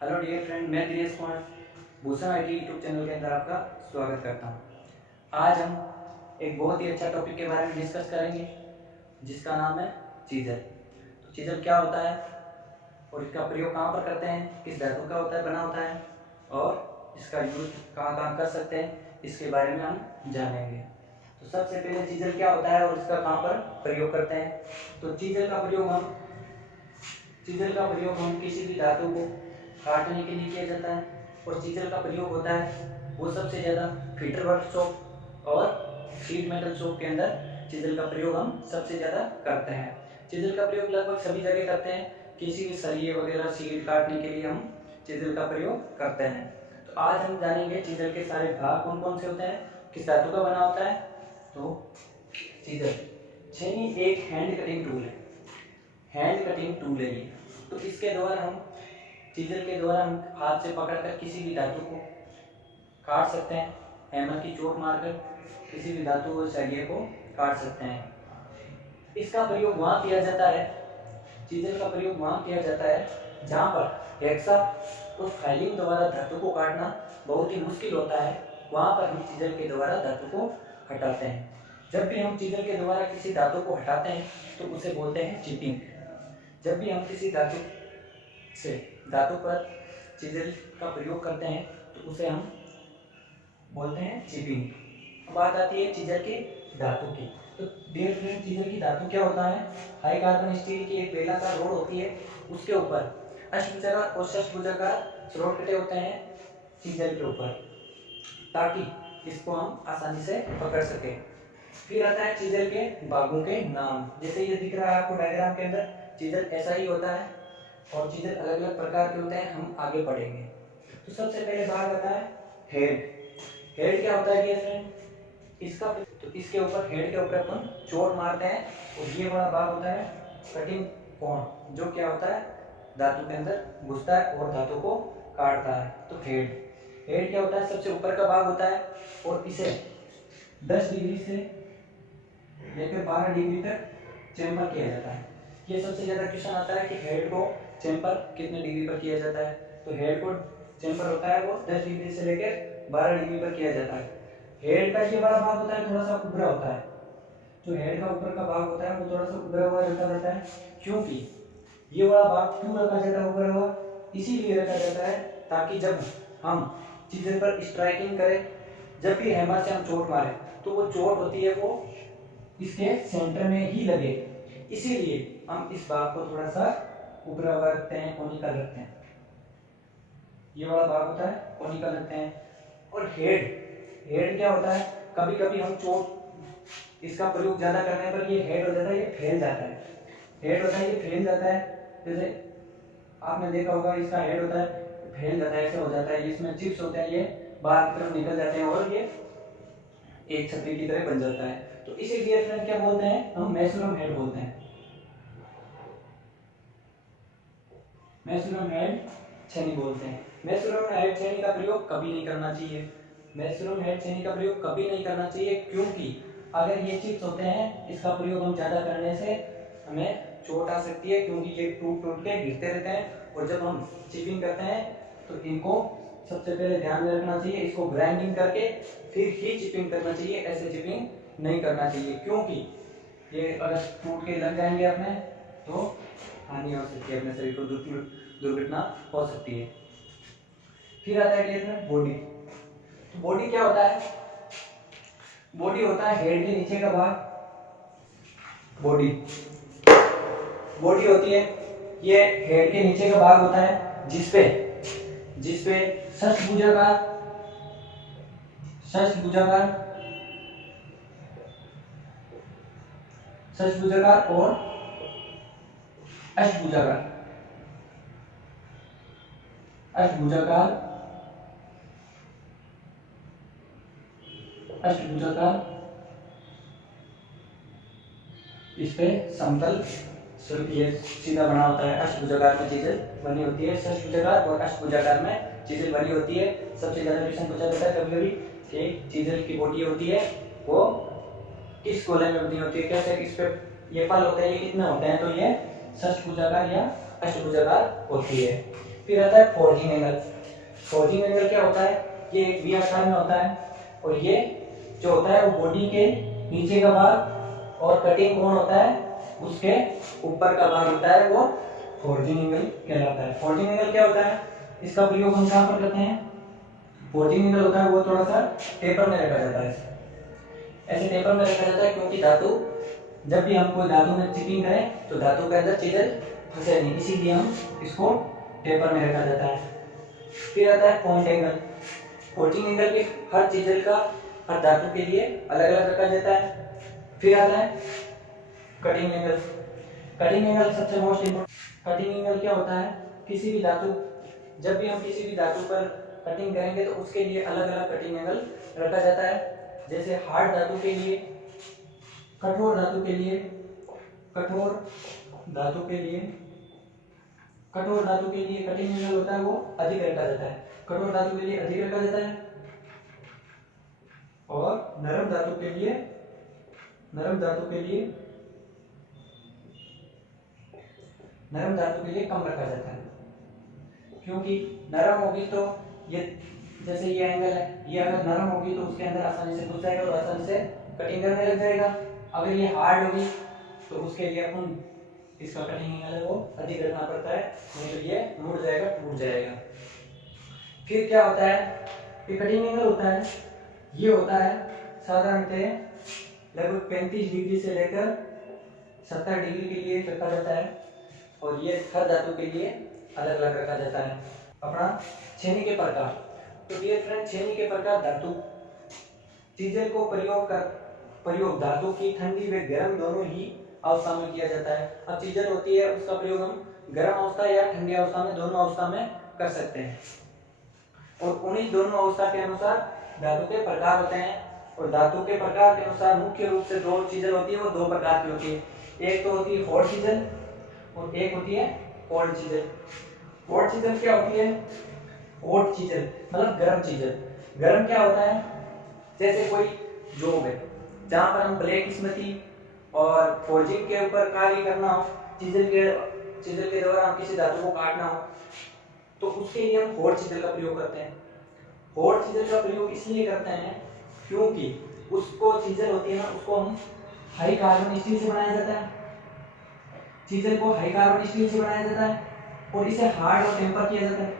Hello dear friend, मैं Dinesh Kumar Bhushan IT YouTube channel के अंदर आपका स्वागत करता हूँ। आज हम एक बहुत ही अच्छा टॉपिक के बारे में डिस्कस करेंगे जिसका नाम है चीज़ल। तो चीज़ल क्या होता है और इसका प्रयोग कहाँ पर करते हैं, किस धातु का होता है, बना होता है और इसका यूज कहाँ कहाँ कर सकते हैं, इसके बारे में हम जानेंगे। तो सबसे पहले चीज़ल क्या होता है और इसका कहाँ पर प्रयोग करते हैं। तो चीज़ल का प्रयोग हम किसी भी धातु को काटने के लिए किया जाता है और चीज़ल का प्रयोग होता है वो सबसे ज़्यादा फिटर वर्कशॉप और शीट मेटल शॉप के अंदर चीज़ल का प्रयोग हम सबसे ज़्यादा करते हैं। चीज़ल का प्रयोग लगभग सभी जगह करते हैं, किसी भी सरिये वगैरह शीट काटने के लिए हम चीज़ल का प्रयोग करते हैं। तो आज हम जानेंगे चीज़ल के सारे भाग कौन कौन से होते हैं, किस धातु का बना होता है। तो चीज़ल छेनी एक हैंड कटिंग टूल है, ये। तो इसके द्वारा हम चीज़ल के द्वारा हम हाथ से पकड़कर किसी भी धातु को काट सकते हैं। हैमर की चोट मारकर किसी भी धातु और सरिये को काट सकते हैं। इसका प्रयोग वहाँ किया जाता है, चीज़ल का प्रयोग वहाँ किया जाता है जहाँ पर हेक्सा और फाइलिंग द्वारा धातु को काटना बहुत ही मुश्किल होता है। वहाँ पर हम चीज़ल के द्वारा धातु को हटाते हैं। जब भी हम चीज़ल के द्वारा किसी धातु को हटाते हैं तो उसे बोलते हैं चिपिंग। जब भी हम किसी धातु पर चीज़ल का प्रयोग करते हैं तो उसे हम बोलते हैं चिपिंग। बात आती है चीज़ल के धातु की। तो डियर फ्रेंड, चीज़ल की धातु क्या होता है, हाई कार्बन स्टील की एक बेलाकार रोड होती है, उसके ऊपर अष्टभुजाकार और षष्भुजाकार स्लॉट कटे होते हैं चीज़ल के ऊपर, ताकि इसको हम आसानी से पकड़ सकें। फिर आता है चीज़ल के भागों के नाम। जैसे ये दिख रहा है आपको डायग्राम के अंदर, चीज़ल ऐसा ही होता है और चीज़ल अलग अलग प्रकार के होते हैं, हम आगे पढ़ेंगे। तो सबसे पहले भाग आता है हेड। हेड क्या होता है डियर फ्रेंड, इसके ऊपर हेड के ऊपर अपन चोट मारते हैं और ये वाला भाग होता है कटिंग कोण, जो क्या होता है धातु के अंदर घुसता है और धातु को काटता है। तो हेड क्या होता है, सबसे ऊपर का भाग होता है और इसे 10 डिग्री से लेकर 12 डिग्री तक चेंबर किया जाता है। ये सबसे ज्यादा क्वेश्चन आता है कि हेड को चेंबर कितने डिग्री पर किया जाता है। तो हेड को चेंबर होता है वो 10 डिग्री से लेकर 12 डिग्री पर किया जाता है। हेड का ये वाला भाग होता है थोड़ा सा उभरा होता है, जो हेड का ऊपर का भाग होता है वो थोड़ा सा उभरा हुआ रखा जाता है। क्योंकि ये वाला भाग क्यों रखा जाता है उभरा हुआ, इसीलिए रखा जाता है ताकि जब हम चीज़ल पर स्ट्राइकिंग करें, जब भी हैमर से हम चोट मारें तो वो चोट होती है वो इसके सेंटर में ही लगे। इसीलिए हम इस भाग को थोड़ा सा उभरा हुआ रखते हैं, कोनिकल रखते हैं। ये वाला भाग होता है कोनिकल रखते हैं। और हेड क्या होता है, कभी कभी हम चोट इसका प्रयोग ज्यादा करने पर ये हेड हो जाता है, ये फैल जाता है। ये फैल जाता है। जैसे आपने देखा होगा, इसका हेड होता है फैल जाता है, ऐसे हो जाता है। इसमें चिप्स होते हैं, ये बाहर की तरफ निकल जाते हैं और ये एक छतरी की तरह बन जाता है। तो इसीलिए फ्रेंड क्या बोलते हैं, हम मैक्सिमम हेड बोलते हैं। मैक्सिमम हेड छेनी बोलते हैं। मैक्सिमम हेड छेनी का प्रयोग कभी नहीं करना चाहिए। मैक्सिमम हेड छेनी का प्रयोग कभी नहीं करना चाहिए, क्योंकि अगर ये चिप्स होते हैं, इसका प्रयोग हम ज्यादा करने से हमें चोट आ सकती है, क्योंकि ये टूट टूट के गिरते रहते हैं। और जब हम चिपिंग करते हैं तो इनको सबसे पहले ध्यान में रखना चाहिए, इसको ग्राइंडिंग करके फिर ही चिपिंग करना चाहिए। ऐसे चिपिंग नहीं करना चाहिए, क्योंकि ये अगर टूट के लग जाएंगे अपने तो हानि हो सकती है, अपने शरीर को दुर्घटना हो सकती है। फिर आता है बॉडी। तो बॉडी क्या होता है, बॉडी होता है हेड के नीचे का भाग। बॉडी होती है, ये हेड के नीचे का भाग होता है जिसपे षष्भुजाकार और अष्टभुजाकार इस पे समतल ये सीधा बना होता है। अष्टभुजाकार में चीजें बनी होती है, षष्भुजाकार और अष्टभुजाकार में चीजें बनी होती है। सबसे ज्यादा क्वेश्चन पूछा जाता है कभी कभी कि चीजें की बॉडी होती है वो किस गोले में बनी होती है, कैसे, इस पे ये फल होते हैं, ये कितने होते हैं। तो ये षष्भुजाकार या अष्टभुजाकार होती है। फिर आता है फोर्जिंग एंगल। फोर्जिंग एंगल क्या होता है, ये एक वी आकार में होता है और ये जो होता है वो बॉडी के नीचे का भाग और कटिंग कोण होता है उसके ऊपर का भाग होता है, वो फोर्जिंग एंगल कहलाता है। फोर्जिंग एंगल क्या होता है, इसका प्रयोग हम कहाँ पर करते हैं, फोर्जिंग एंगल होता है वो थोड़ा सा टेपर में रखा जाता है, ऐसे टेपर में रखा जाता है क्योंकि धातु, जब भी हम कोई धातु में चिपिंग करें तो धातु के अंदर चीजें फंसे नहीं, इसीलिए हम इसको टेपर में रखा जाता है। फिर आता है पॉइंट एंगल। फोर्जिंग एंगल के हर चीजल का हर धातु के लिए अलग अलग रखा जाता है। फिर आता है कटिंग एंगल। कटिंग एंगल सबसे मोस्ट इम्पोर्टेंट। कटिंग एंगल क्या होता है, किसी भी धातु, जब भी हम किसी भी धातु पर कटिंग करेंगे तो उसके लिए अलग अलग कटिंग एंगल रखा जाता है। जैसे हार्ड धातु के लिए, कठोर धातु के लिए, कठोर धातु के लिए, कठोर धातु के लिए कटिंग एंगल होता है वो अधिक रखा जाता है, कठोर धातु के लिए अधिक रखा जाता है। और नरम धातु के लिए, नरम धातु के लिए, नरम धातु के लिए कम रखा जाता है, क्योंकि नरम होगी तो ये, जैसे ये एंगल है, ये अगर नरम होगी तो उसके अंदर आसानी से घुस जाएगा और आसानी से कटिंग करने लग जाएगा। अगर ये हार्ड होगी तो उसके लिए अपन इसका कटिंग एंगल है वो अधिक रखना पड़ता है, नहीं तो ये मुड़ जाएगा, टूट जाएगा। फिर क्या होता है, ये कटिंग एंगल होता है, ये होता है साधारणतः लगभग 35 डिग्री से लेकर 70 डिग्री के लिए रखा जाता है और ये हर धातु के लिए अलग अलग रखा जाता है। अपना छेनी के प्रकार। तो डियर फ्रेंड, छेनी के प्रकार धातु चीजल को प्रयोग धातु की ठंडी व गर्म दोनों ही अवस्था में किया जाता है। अब चीजल होती है उसका प्रयोग हम गर्म अवस्था या ठंडी अवस्था में, दोनों अवस्था में कर सकते हैं और उन्हीं दोनों अवस्था के अनुसार धातु के प्रकार होते हैं। और धातु के प्रकार के अनुसार मुख्य रूप से दो चीजल होती है, वो दो प्रकार की होती है। एक तो होती है हॉट चीजल और एक होती है कोल्ड चीजल। हॉट चीजल क्या होती है, हॉट चीजल मतलब गर्म चीजल। गर्म क्या होता है, जैसे कोई जॉब है जहां पर हम ब्लैक स्मृति और फोर्जिंग के ऊपर कार्य करना हो, चीजल के द्वारा हम किसी धातु को काटना हो, तो उसके लिए हम हॉट चीजल का प्रयोग करते हैं। हॉट चीजल का प्रयोग इसलिए करते हैं क्योंकि उसको चीजल होती है ना, उसको हम हाई कार्बन स्टील से बनाया जाता है, चीजल को हाई कार्बन स्टील से बनाया जाता है और इसे हार्ड और टेम्पर किया जाता है,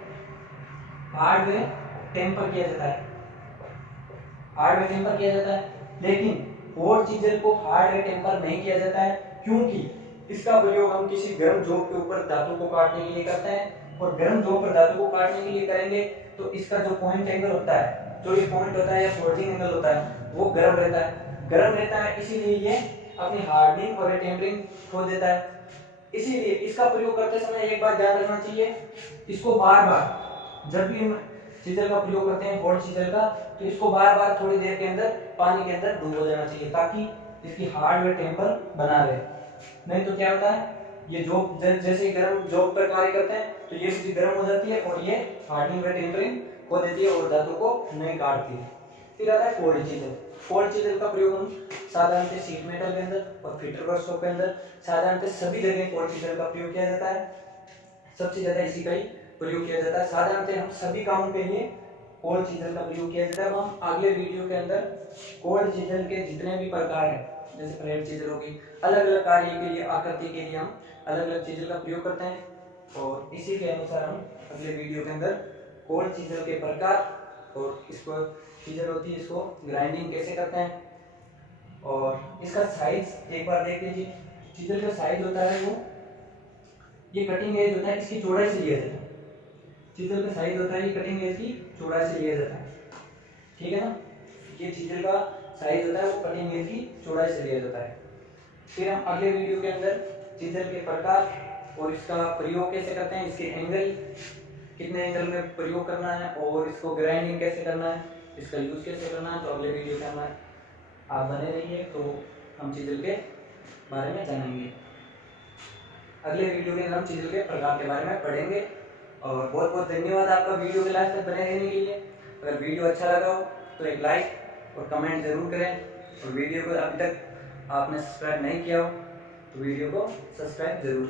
हार्ड व टेम्पर किया जाता है, हार्ड व टेम्पर किया जाता है। लेकिन हॉट चीजल को हार्ड व टेम्पर नहीं किया जाता है क्योंकि इसका प्रयोग हम किसी गर्म जॉब के ऊपर धातु को काटने के लिए करते हैं और गर्म जॉब पर धातु को काटने के लिए करेंगे तो इसका जो पॉइंट एंगल होता है, जो ये पॉइंट होता है या फोर्जिंग एंगल होता है, वो गर्म रहता है, गर्म रहता है, इसीलिए ये अपनी हार्डनिंग और टेम्परिंग खो देता है। इसीलिए इसका प्रयोग करते समय एक बात ध्यान रखना चाहिए, इसको बार बार जब भी हम चीजल का प्रयोग करते हैं हॉट चीजल का, तो इसको बार बार थोड़ी देर के अंदर पानी के अंदर डुबो देना चाहिए ताकि इसकी हार्ड व टेम्पर बना रहे। नहीं तो क्या होता है, ये जॉब जैसे गर्म जॉब पर कार्य करते हैं तो ये चीज गर्म हो जाती है और ये हार्डनिंग व टेम्परिंग खो देती है और धातु को नहीं काटती है। फिर आता है कोल्ड चीजल। कोल्ड चीजल का प्रयोग हम साधारणतः शीट मेटल के अंदर और फिटर वर्कशॉप के अंदर साधारणतः सभी जगह कोल्ड चीजल का प्रयोग किया जाता है, सबसे ज्यादा इसी का ही प्रयोग किया जाता है। साधारणतः हम सभी कामों के लिए कोल्ड चीजल का प्रयोग किया जाता है। हम अगले वीडियो के अंदर कोल्ड चीजल के जितने भी प्रकार हैं, जैसे फ्लैट चीजल होगी, अलग अलग कार्य के लिए, आकृति के लिए हम अलग अलग चीजल का प्रयोग करते हैं और इसी के अनुसार हम अगले वीडियो के अंदर कोल्ड चीजल के प्रकार और इसको चीजल होती है इसको ग्राइंडिंग कैसे करते हैं और इसका साइज एक बार देख लीजिए। चीजल का साइज होता है वो, ये कटिंग एज होता है, इसकी चौड़ाई से लिया जाता है। चीजल का साइज होता है ये कटिंग एज की चौड़ाई से लिया जाता है, ठीक है ना। ये चीजल का साइज होता है वो कटिंग एज की चौड़ाई से लिया जाता है। फिर हम अगले वीडियो के अंदर चीजल के प्रकार और इसका प्रयोग कैसे करते हैं, इसके एंगल कितने एंगल में प्रयोग करना है और इसको ग्राइंडिंग कैसे करना है, इसका यूज कैसे करना है, तो अगले वीडियो के अंदर आप बने रहिए तो हम चीजल के बारे में जानेंगे। अगले वीडियो के अंदर हम चीजल के प्रकार के बारे में पढ़ेंगे और बहुत बहुत धन्यवाद आपका वीडियो के लास्ट तक बने रहने के लिए। अगर वीडियो अच्छा लगा हो तो एक लाइक और कमेंट जरूर करें और वीडियो को अभी तक आपने सब्सक्राइब नहीं किया हो तो वीडियो को सब्सक्राइब जरूर करें।